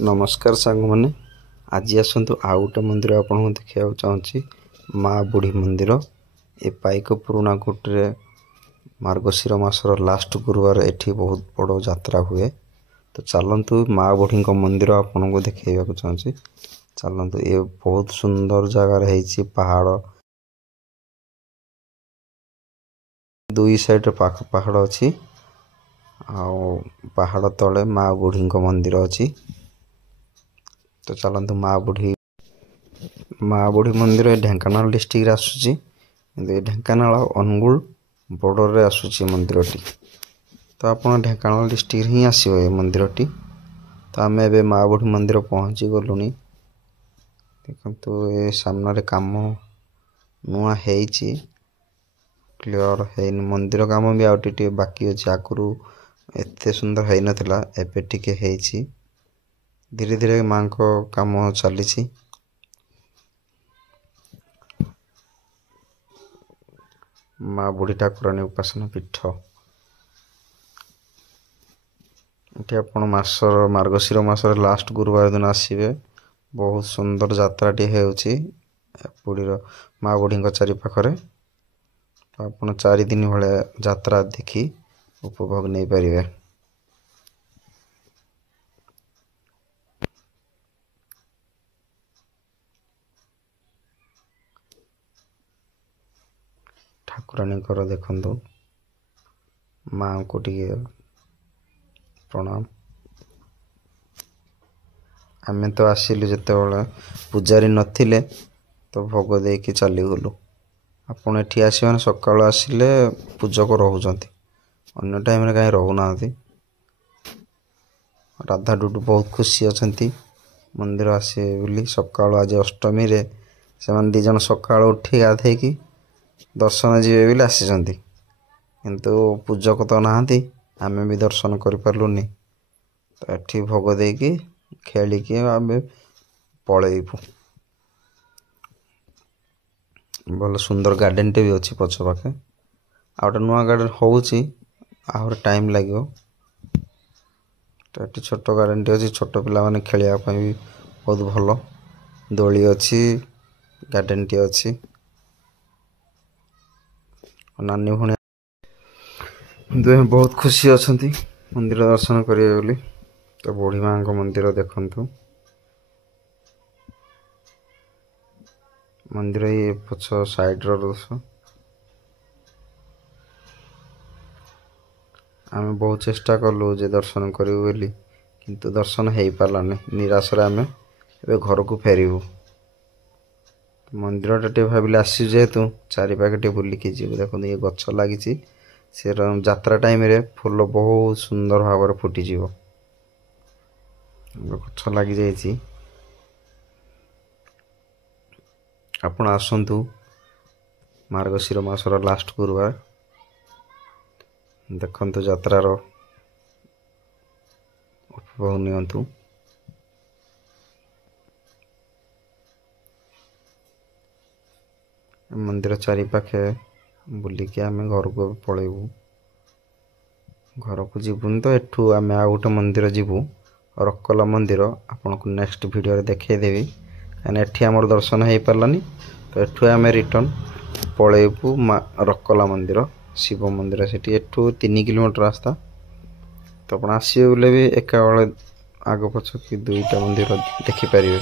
नमस्कार सांग मैंने आज आसतु आउ गोटे मंदिर आपको देखा चाहूँगी माँ बुढ़ी मंदिर ए पाइक पुराणा कोटे मार्गशीर मासर लास्ट गुरुवार एठी बहुत बड़ यात्रा हुए। तो चलतु माँ बुढ़ी मंदिर आपन को देखा चाहूँगी। चलतु ये बहुत सुंदर जगार है पहाड़ दुई साइड पहाड़ अच्छी पहाड़ तले माँ बुढ़ी मंदिर अच्छी। तो चलतु माँ बुढ़ी मंदिर ढेंकानाल डिस्ट्रिक्ट आसूची ढेंकानाल अनुगुल बॉर्डर रे आसूची मंदिर टी। तो आप ढेंकानाल डिस्ट्रिक्ट ही आसो ये मंदिर टी। तो आम ए माँ बुढ़ी मंदिर पहुँची गलुनी। देखो ये सामने काम नुआ है क्लियर है मंदिर काम भी आउटे बाकी अच्छे आगु एत सुंदर है नाला एवं टिके है धीरे धीरे माँ को काम चली। माँ बुढ़ी ठाकुराणी उपासना पीठ ये आप मार्गशीर मासर लास्ट गुरुवार दिन आसवे। बहुत सुंदर यात्राटी होड़ीर माँ बुढ़ी चारि पाखरे आप 4 दिन भाया यात्रा देखी उपभोग नहीं पारे। ठाकुराणी देखु माँ को टे प्रणाम। आमे तो आसिलु जिते पूजारी नथिले तो भोग दे कि चलीगलु। आपड़ एठी आसने सकाल आसिले पूजक रोचंती अन्य टाइम कहीं रोना। राधा डुडू बहुत खुशी अच्छा मंदिर आसे बोली सकाल आज अष्टमी रे से दी जन सकाल उठी गाधे कि दर्शन जी बोली आसी किंतु पूजक तो नहांती आमे भी दर्शन कर पार्लुनी। तो एठी भोग दे कि खेलिकी आमे पलैबू। भल सुंदर गार्डन टे भी अच्छी पछ पाखे आ गए नुआ गार्डन हो टाइम लगे। तो ये छोट गार्डन टे अच्छी छोट पिला माने खेलिया भी बहुत भल दोली अच्छी गार्डन टी अच्छी नानी भुणी दुहे बहुत खुशी अच्छा मंदिर दर्शन करेंगे बोली। तो बुढ़ी माँ को मंदिर देखंतु मंदिर ये पछ साइड दृश्य आम बहुत चेष्टा कलु जे दर्शन करूँ बोली किंतु दर्शन हो पारानी निराश आम ए घर को फेरबू। मंदिर टे भाविले आसी जेहेतु चारिपाखे बुलिकी जीव। देखो ये गछ लगी से यात्रा टाइम रे फूल बहुत सुंदर भाव फुटीज गछ लगी जाइए। आपण आसतु मार्गशीर मासर लास्ट गुरुवार देखंतु यात्रार उपभोग नियंतु। मंदिर चारिपाखे बुलिकी आम घर को पलैबू। घर को जीवुन तो एठू आम आ गोटे मंदिर जीवु रक्कला मंदिर आपन को नेक्स्ट वीडियो देखदेवी कहीं एठी आमर दर्शन हो पारानी। तो एठू आम रिटर्न पलैबू रक्कला मंदिर शिव मंदिर से एठू 3 किलोमीटर रास्ता। तो आप आसवे बोले भी एका बेले आग पछ कि 2टा मंदिर देखिपारे।